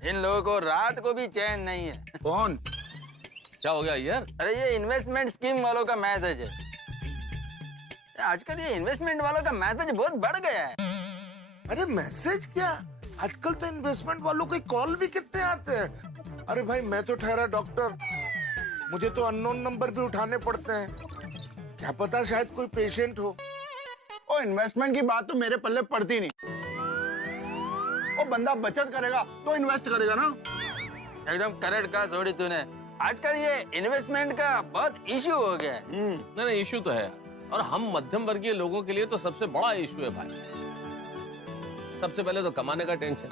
इन लोगों को रात को भी चैन नहीं है। कौन? क्या हो गया यार? अरे ये इन्वेस्टमेंट स्कीम वालों का मैसेज है। आजकल ये इन्वेस्टमेंट वालों का मैसेज बहुत बढ़ गया है। अरे मैसेज क्या, आजकल तो इन्वेस्टमेंट वालों के कॉल भी कितने आते हैं। अरे भाई मैं तो ठहरा डॉक्टर, मुझे तो अननोन नंबर भी उठाने पड़ते हैं। क्या पता शायद कोई पेशेंट हो। ओ इन्वेस्टमेंट की बात तो मेरे पल्ले पड़ती नहीं। वो बंदा बचत करेगा तो इन्वेस्ट करेगा ना। एकदम करेक्ट कहा सोडी तूने। आजकल ये इन्वेस्टमेंट का बहुत इशू हो गया है। नहीं इशू तो है, और हम मध्यम वर्गीय लोगों के लिए तो सबसे बड़ा इशू है भाई। सबसे पहले तो कमाने का टेंशन,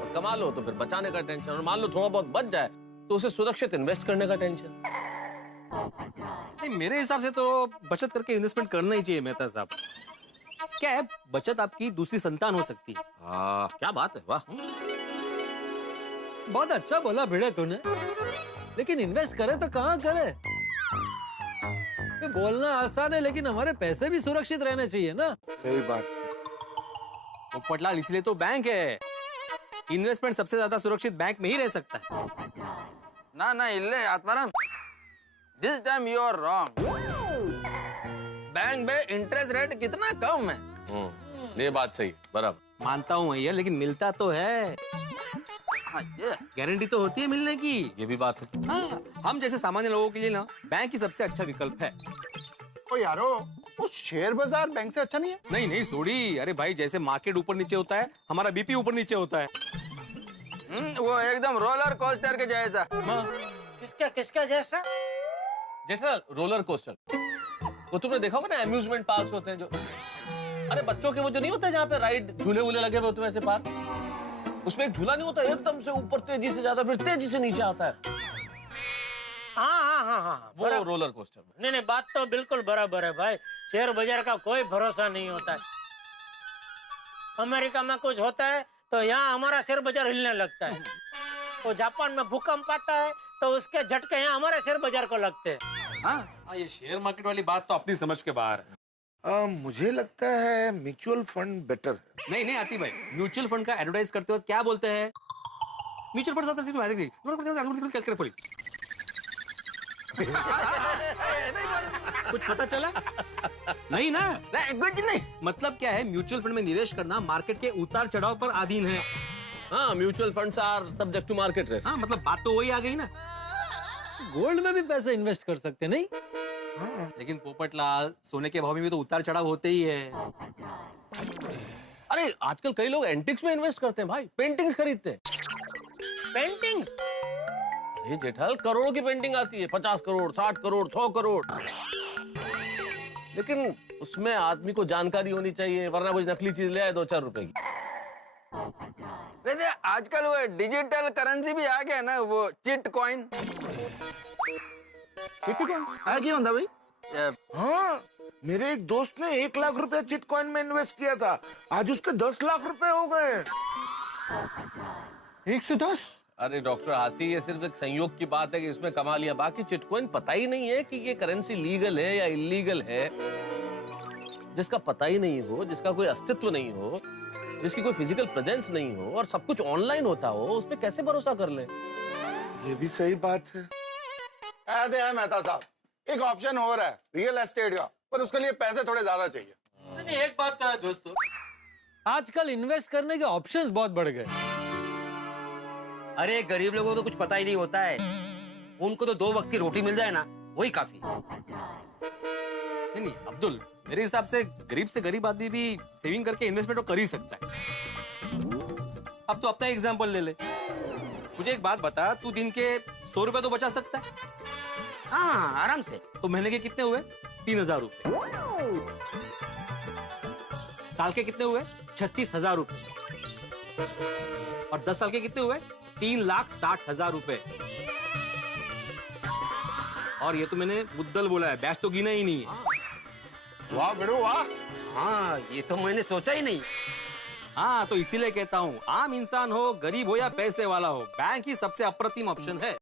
और कमा लो तो फिर बचाने का टेंशन, और मान लो थोड़ा बहुत बच जाए तो उसे सुरक्षित इन्वेस्ट करने का टेंशन। नहीं, मेरे हिसाब से तो बचत करके इन्वेस्टमेंट करना ही चाहिए मेहता साहब। क्या है, बचत आपकी दूसरी संतान हो सकती है। क्या बात है, वाह। बहुत अच्छा बोला भिड़े तूने, लेकिन इन्वेस्ट करे तो कहाँ करे? ये बोलना आसान है, लेकिन हमारे पैसे भी सुरक्षित रहने चाहिए ना। सही बात। तो पटलाल, इसलिए तो बैंक है। इन्वेस्टमेंट सबसे ज्यादा सुरक्षित बैंक में ही रह सकता है। ना इल्ले Atmaram, this time you are wrong. Bank में इंटरेस्ट रेट कितना कम है। ये बात सही, बराबर मानता हूँ भैया, लेकिन मिलता तो है। हाँ, ये गारंटी तो होती है मिलने की। ये भी बात है। हाँ, हम जैसे सामान्य लोगों के लिए ना बैंक ही सबसे अच्छा विकल्प है। ओ यारो, वो शेयर बाजार बैंक से अच्छा नहीं है? नहीं सोडी, अरे भाई जैसे मार्केट ऊपर नीचे होता है, हमारा बीपी ऊपर नीचे होता है। वो एकदम रोलर कोस्टर के जैसा। किसका जैसा? जैसा रोलर कोस्टर। वो तुमने देखा होगा ना, अम्यूजमेंट पार्क होते हैं जो, अरे बच्चों के वो जो नहीं होता जहाँ पे राइड झूले वूले लगे हुए होते हैं वैसे पार्क, उसमें एक झूला नहीं होता एकदम से ऊपर तेजी से जाता है, फिर तेजी से नीचे आता है। हाँ, वो रोलर कोस्टर में। नहीं बात तो बिल्कुल बराबर है भाई। शेयर बाजार का कोई भरोसा नहीं होता है। अमेरिका में कुछ होता है तो यहाँ हमारा शेयर बाजार हिलने लगता है। तो जापान में भूकंप आता है तो उसके झटके यहाँ हमारे शेयर बाजार को लगते हैं। हाँ, ये शेयर मार्केट वाली बात तो अपनी समझ के बाहर है। मुझे लगता है म्यूचुअल फंड बेटर है। नहीं आती भाई, म्यूचुअल फंड का एडवर्टाइज करते वक्त क्या बोलते हैं? म्यूचुअल फंड कुछ पता चला? नहीं ना? कुछ नहीं। मतलब क्या है, म्यूचुअल फंड में निवेश करना मार्केट के उतार चढ़ाव पर अधीन है। हाँ, mutual funds are subject to market risk. हाँ, मतलब बात तो वही आ गई ना। गोल्ड में भी पैसे इन्वेस्ट कर सकते नहीं? हाँ, लेकिन पोपटलाल, सोने के भाव में भी तो उतार चढ़ाव होते ही है। अरे आजकल कई लोग एंटिक्स में इन्वेस्ट करते हैं भाई, पेंटिंग्स खरीदते हैं। पेंटिंग्स? ये जेठाल, करोड़ों की पेंटिंग आती है, 50 करोड़, 60 करोड़, 100 करोड़। लेकिन उसमें आदमी को जानकारी होनी चाहिए, वरना कुछ नकली चीज ले आए 2-4 रुपए की। वैसे आजकल वो डिजिटल करेंसी भी आ गया ना, वो चिट कॉइन। क्यों होता भाई? हाँ, मेरे एक दोस्त ने 1 लाख रुपया चिट कॉइन में इन्वेस्ट किया था, आज उसके 10 लाख रुपए हो गए। 1 से 10? अरे डॉक्टर हाथी, ये सिर्फ एक संयोग की बात है कि इसमें कमा लिया, बाकी चिटकॉइन पता ही नहीं है कि ये करेंसी लीगल है या इलीगल है। जिसका पता ही नहीं हो, जिसका कोई अस्तित्व नहीं हो, जिसकी कोई फिजिकल प्रेजेंस नहीं हो और सब कुछ ऑनलाइन होता हो, उस पे कैसे भरोसा कर ले? ये भी सही बात है। मेहता साहब, एक ऑप्शन और है रियल एस्टेट का, पर उसके लिए पैसे थोड़े ज्यादा चाहिए। नहीं, एक बात का है दोस्तों, आजकल इन्वेस्ट करने के ऑप्शंस बहुत बढ़ गए। अरे गरीब लोगों को तो कुछ पता ही नहीं होता है। उनको तो 2 वक्त की रोटी मिल जाए ना, वही काफी। नहीं अब्दुल, मेरे हिसाब से गरीब आदमी भी सेविंग करके इन्वेस्टमेंट तो कर ही सकता है। अब तो अपना एग्जांपल ले ले। मुझे एक बात बता, तू दिन के 100 रुपए तो बचा सकता है? हाँ, आराम से। तो महीने के कितने हुए? 3000 रुपए। साल के कितने हुए? 36,000 रुपए। और 10 साल के कितने हुए? 3,60,000 रुपए। और ये तो मैंने मुद्दल बोला है, बैच तो गिना ही नहीं है। वाह बेड़ो वाह। हाँ, ये तो मैंने सोचा ही नहीं। हाँ, तो इसीलिए कहता हूँ, आम इंसान हो, गरीब हो या पैसे वाला हो, बैंक ही सबसे अप्रतिम ऑप्शन है।